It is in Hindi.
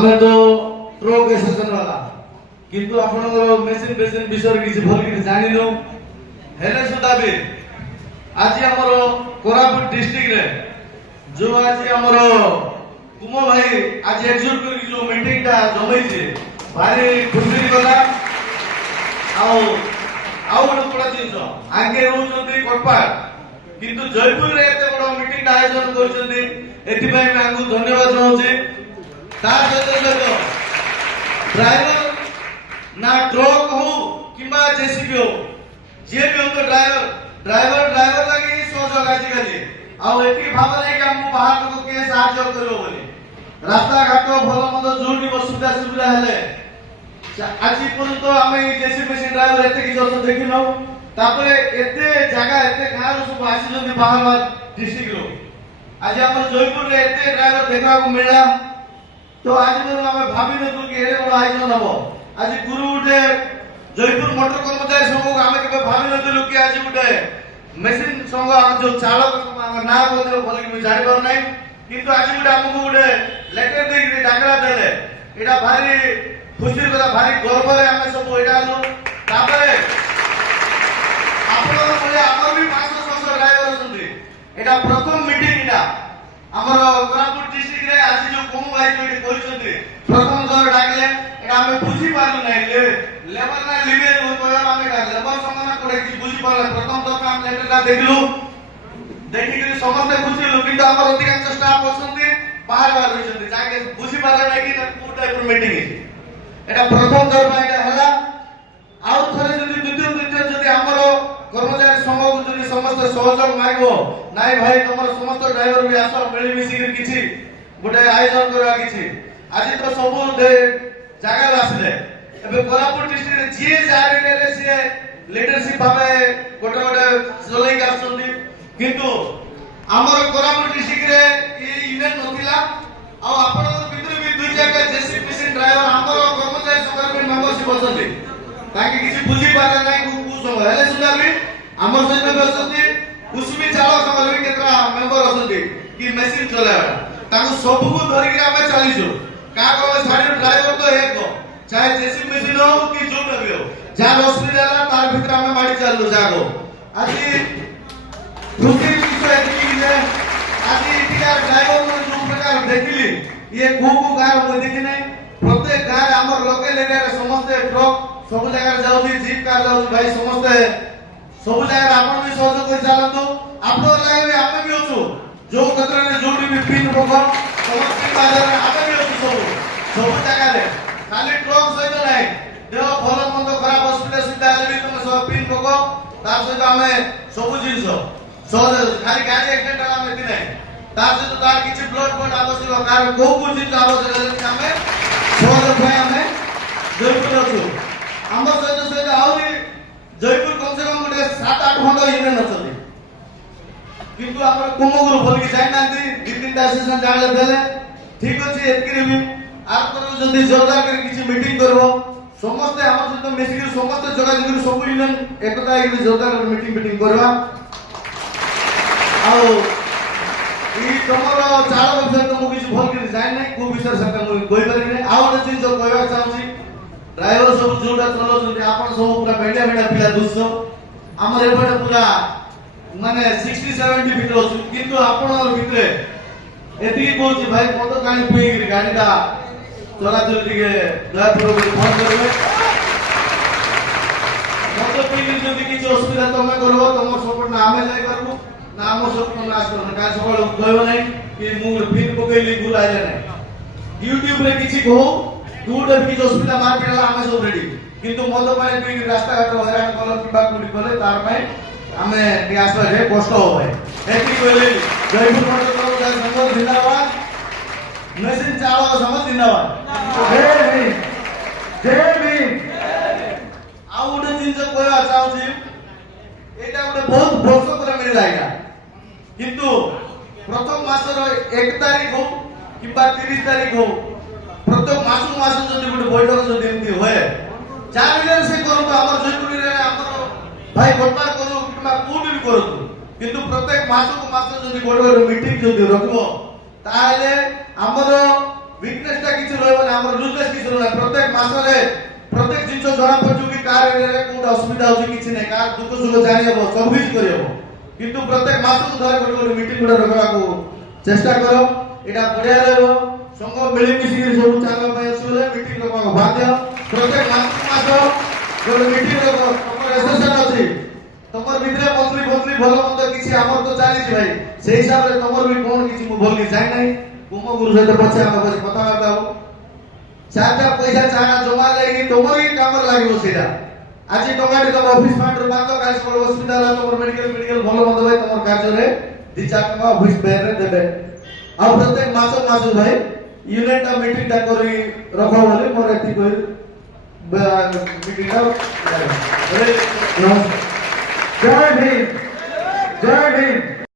आमे तो ट्रक एसोसिएशन वाला किंतु आपनकर मेसिन बेसिन विषय किसी भल कि जानिनु हेले सुधा भी आज हमर कोरापुट डिस्ट्रिक्ट रे जो आज हमर कुमो भाई आज एक्सक्यूट कर जो मीटिंग ता जमई छे भारी खुशी गला आउ आउ बड़ा जिंस आगे रहउछन्ती कोटपाट किंतु जयपुर रे एते बड़ मीटिंग आयोजन करछन्ती एथि पई मैं आंगु धन्यवाद जनाउछि ता सहित ड्राइवर ना ट्रक हो किंबा जेसीबी हो जे भी हो तो ड्राइवर लगी सहयोग आजिकाली आउ एति भाव नै कि हम बाहर लोग के साहाय्य करबो बोली रास्ता घाट भलो मद जोडी सुविधा सुविधा हेले आज पर्यंत आमे जेसीबी मशीन ड्राइवर एते कि जस देखिनो तापरे एते जगह एते गाँव सब आसी जंदी बाहर डिस्ट्रिक्ट रो आज हमर जयपुर रे एते ड्राइवर देखा को मिला तो आज आमे भाबी न कि एरे बड़ आयोजन हबो आज गुरु उठे जयपुर मोटर कर्मचारी संघ आमे के भाबी न कि आज उठे मेसिन संघ जो चालक संघ ना बदल भल कि जानि पार नै किंतु आज उठे हमकु उठे लेटर दे कि डाकरा देले एटा भारी खुशी करा भारी गर्व रे आमे सब एटा लो तापरे आपन बोले हमर भी 500 ड्राइवर छथि एटा प्रथम मीटिंग एटा हमर कोरापुट डिस्ट्रिक्ट रे आज जो कोमु भाई जो करिसथि प्रथम थर डाकले एटा हमें बुझी पारु नै लेबर ना लिबे हो तो हमें लेबर संगना कोडे कि बुझी पारले प्रथम थर हम लेटर ला देखलु देखि कि समस्त बुझी लो किंतु हमर अधिकांश स्टाफ अछथि बाहर बाहर होइछथि जाके बुझी पारले नै कि कोन टाइप मीटिंग है एटा प्रथम थर एटा हला आउ थरे जदि द्वितीय जदि हमर कर्मचारी समूह जदि समस्त सहयोग मागो नाइ भाई तमर समस्त ड्राइवर भी आसो मिली मिसी किछि गोटे आयोजन करवा किछि आज तो सब जगह आसले एबे कोरापुट डिस्ट्रिक्ट जे जारे नेले से लीडरशिप भाबे गोटे गोटे चलै आछन्ती किंतु हमर कोरापुट डिस्ट्रिक्ट रे ए इवेंट नथिला आ आपण भितर भी दुई जगह जेसीबी मशीन ड्राइवर हमर कर्मचारी संघ में मेंबरशिप अछन्ती ताकि किसी बुझी पारे नै कु संघ हेले सुधा भी हमर सहित भी अछन्ती कुसुमी चालक संघ भी केतरा मेंबर अछन्ती कि मशीन चलावा ताकु सब को धरि के हमें चलीजो का को साडी ड्राइवर तो एक चाहे जेसीबी मशीन हो कि जो भी हो जा असुविधा ला तार भीतर हमें माडी चालू जागो आज दूसरी विषय है आज इतिहास ड्राइवर को जो प्रकार देखिली ये को गार को देखि नै प्रत्येक गार हमर लोकल एरिया रे समस्त ट्रक सब जगह जाउची जीप कार जाउची भाई समस्त सब जगह आपण भी सहयोग कर चालतो आपण लागे आपण भी होछु जो कतरा ने जोडी भी पिन पको समस्त बाजार में आपण भी होछु सब जगह रे खाली ट्रक सहित नै देह भल मंद खराब हॉस्पिटल सीधा भी तुम सब पिन पको तार सहित हमें सब जिंस सहज खाली गाड़ी एक्सीडेंट हला में नै तार सहित तार किछि ब्लड ब्लड आवश्यक कार को जिंस आवश्यक हमें सहज भाई हमें जयपुर होछु हमर सहित आउरी जयपुर कम से कम गोटे 7-8 घंटा इने नचली किंतु हमर कुमगुरु बोल के जाय नांती दी तीनटा सेशन जाले देले ठीक अछि एतकरी भी आर पर जदी जोरदार कर किछि मीटिंग करबो समस्त हमर सहित मिसिक समस्त जगह जगह सब यूनियन एकता एक जोरदार मीटिंग करबा आउ ई तमरो चाल विषय तो मु किछि भल के जाय नै को विषय सका मु कोइ पारि नै आउ ने चीज जो कहबा चाहूची ड्राइवर सब जोटा चलो जदी आपण सब पूरा बेडिया बेडिया पिला 200 हमर एबडे पूरा माने 60-70 फीट हो किंतु आपण भितरे एति कहूची भाई कोन तो कानी पुई गाडीटा चला चल टिके दया पूर्वक फोन करबे मत पुई जदी किछ असुविधा तमे करबो तमर सपोर्ट ना हमें जाय करबो ना हम सब नाश करबो का सकाळ कहबो नै कि मु फिर पकैली गुल आइले नै यूट्यूब रे किछि कहू दूर भी जो सुविधा मार पेला हमें सब रेडी किंतु मद पाए कोई रास्ता घाट हैरान कल किबा कुली कले तार पाए हमें नियास रे कष्ट होय एकी कोले जयपुर मोटर कर्मचारी संघ जिंदाबाद मशीन चालक संघ जिंदाबाद जय भीम आउ उडे जिंस कोया चाहूची एटा उडे बहुत वर्ष पर मिल जाएगा किंतु प्रथम मासर 1 तारिख हो किबा 30 तारिख हो प्रत्येक मास जदि गोटे बैठक जदि एमती होए चाहे से करतो हमर जयपुर रे हमर भाई गोटबार करू किबा कोडी भी करतो किंतु प्रत्येक मास को मास जदि गोटे मीटिंग जदि रखबो ताले हमर ୱିକନେସଟା କିଛି ରହିବନି, ଆମର ଲୁଜନେସ କିଛି ରହିବନି। ପ୍ରତ୍ୟେକ ମାସରେ ପ୍ରତ୍ୟେକ ଜିନିଷ ଜଣା ପଡୁଛି କି କାହାର ଏରିଆରେ କୋଉଟା ଅସୁବିଧା ହଉଛି, କିଛି ନାହିଁ, କାହାର ଦୁଃଖ ସୁଖ ଜାଣିହବ, ସବୁ କିଛି କରିହବ। କିନ୍ତୁ ପ୍ରତ୍ୟେକ ମାସକୁ ଥରେ ଗୋଟେ ଗୋଟେ ମିଟିଂ ଗୋଟେ ରଖିବାକୁ ଚେଷ୍ଟା କର। ଏଇଟା ବଢିଆ ରହିବ। ସଂଘ ମିଳିମିଶିକି ସବୁ ଚାଲିବା ପାଇଁ ଅଛି ବୋଲେ ମିଟିଂ ରଖିବାକୁ ବାଧ୍ୟ। ପ୍ରତ୍ୟେକ ମାସକୁ ମାସ ଗୋଟେ ମିଟିଂ ରଖ। ତମର ଏସୋସିଏସନ ଅଛି, ତମର ଭିତରେ ମନ୍ଥଲି ଭଲ ମନ୍ଦ କିଛି ଆମର ତ ଚାଲିଛି ଭାଇ। ସେଇ ହିସାବରେ ତମର ବି କଣ କିଛି ମୁଁ ଭଲ କିଛି ଜାଣି ନାହିଁ। କୁମଗୁରୁ ସହିତ ପଛେ ଆମେ ବସି କଥାବାର୍ତ୍ତା ହବ। ଚାରିଟା ପଇସା ଚାହା ଜମା ଲାଗି ତମର ହିଁ କାମରେ ଲାଗିବ ସେଇଟା। ଆଜି ଟଙ୍କାଟି ତମ ଅଫିସ ଫାଣ୍ଡରେ ବାନ୍ଧ, କାଲି ତମର ଅସୁବିଧା ହେଲା, ତମର ମେଡିକାଲ ଭଲ ମନ୍ଦ ଭାଇ ତମର କାର୍ଯ୍ୟରେ 2-4 ଟଙ୍କା ଅଫିସ ପେରେ ଦେବେ। ଆଉ ପ୍ରତ୍ୟେକ ମାସ ଭାଇ ୟୁନିଟଟା ମିଟିଂଟା କରି ରଖ ବୋଲି ମୋର ଏତିକି କହି ମିଟିଂଟା ଜୟ ଭୀମ, ଜୟ ଭୀମ।